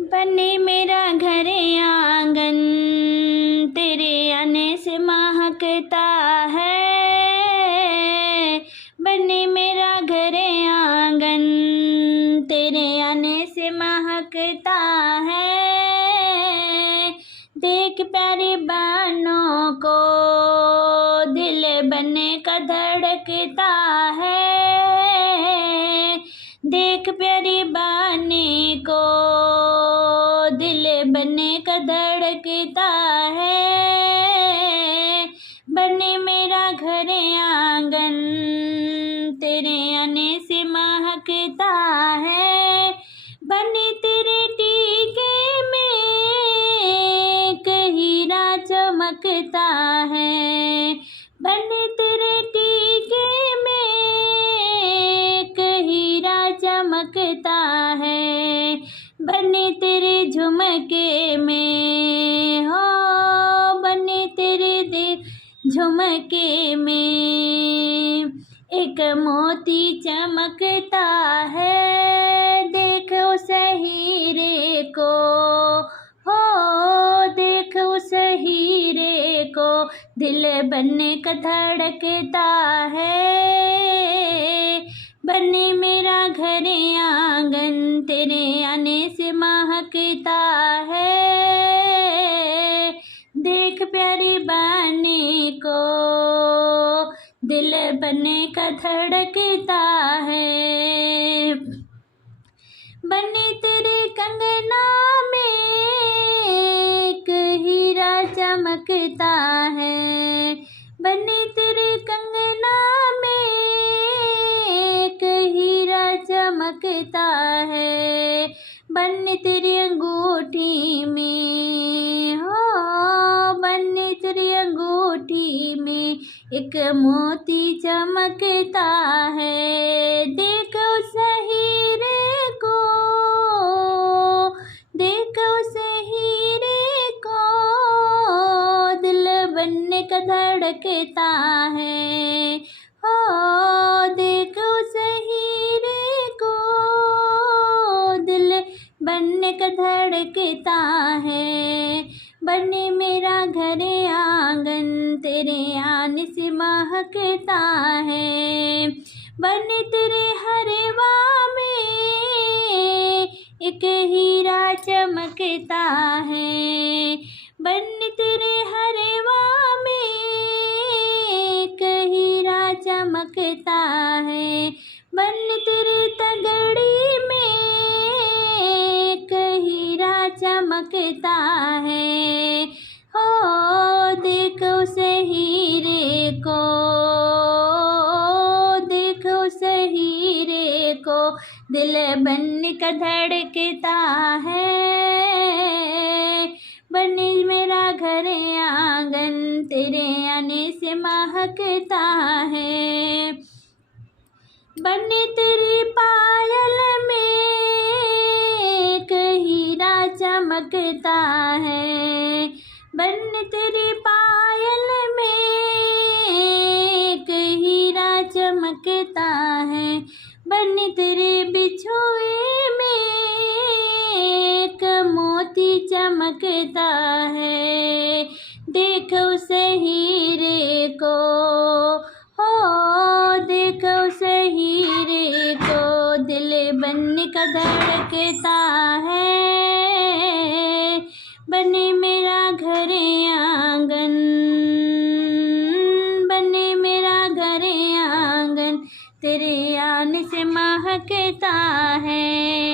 बने मेरा घर आंगन, तेरे आने से महकता है। बने मेरा घर आंगन, तेरे आने से महकता है। देख प्यारी बहनों को दिल बनने का धड़कता है। देख प्यारी बहने को दिल बनने का धड़कता है। बने मेरा घर आंगन, तेरे आने से महकता है। बने तेरे टीके में एक हीरा चमकता है। बने तेरे टीके में एक हीरा चमकता है। बने तेरे झुमके में हो, बने तेरे झुमके में एक मोती चमकता है। देख उस हीरे को हो, देख उस हीरे को दिल बनने का धड़कता है। बने मेरा घर आंगन, तेरे आने से महकता है। देख प्यारी बहने को दिल बनने का धड़कता है। बने तेरे कंगना में एक हीरा चमकता है। बने तेरे कंगना में एक हीरा चमकता है। बने तेरी अंगूठी में हो, बने तेरी अंगूठी में एक मोती चमकता है। देख उस हीरे को, देख उस हीरे को दिल बनने का धड़कता है। हो, देख उस हीरे को दिल बनने का धड़कता है। बने मेरा घर आंगन, तेरे आने से महकता है। बने तेरे हरवा में एक हीरा चमकता है। बने तेरे हरवा में एक हीरा चमकता है। बने तेरे तगड़ी में एक हीरा चमकता है। हो, देख उस हीरे को, देख उस हीरे को दिल बनने का धड़कता है। बने मेरा घर आंगन, तेरे आने से महकता है। बने तेरी पायल में एक हीरा चमकता है। बने तेरी पायल में एक हीरा चमकता है। बने तेरे बिछुए में एक मोती चमकता है। देख उस हीरे को हो, देख उस हीरे को दिल बनने का धड़कता है। बने मेरा घर आंगन, बने मेरा घर आंगन, तेरे आने से महकता है।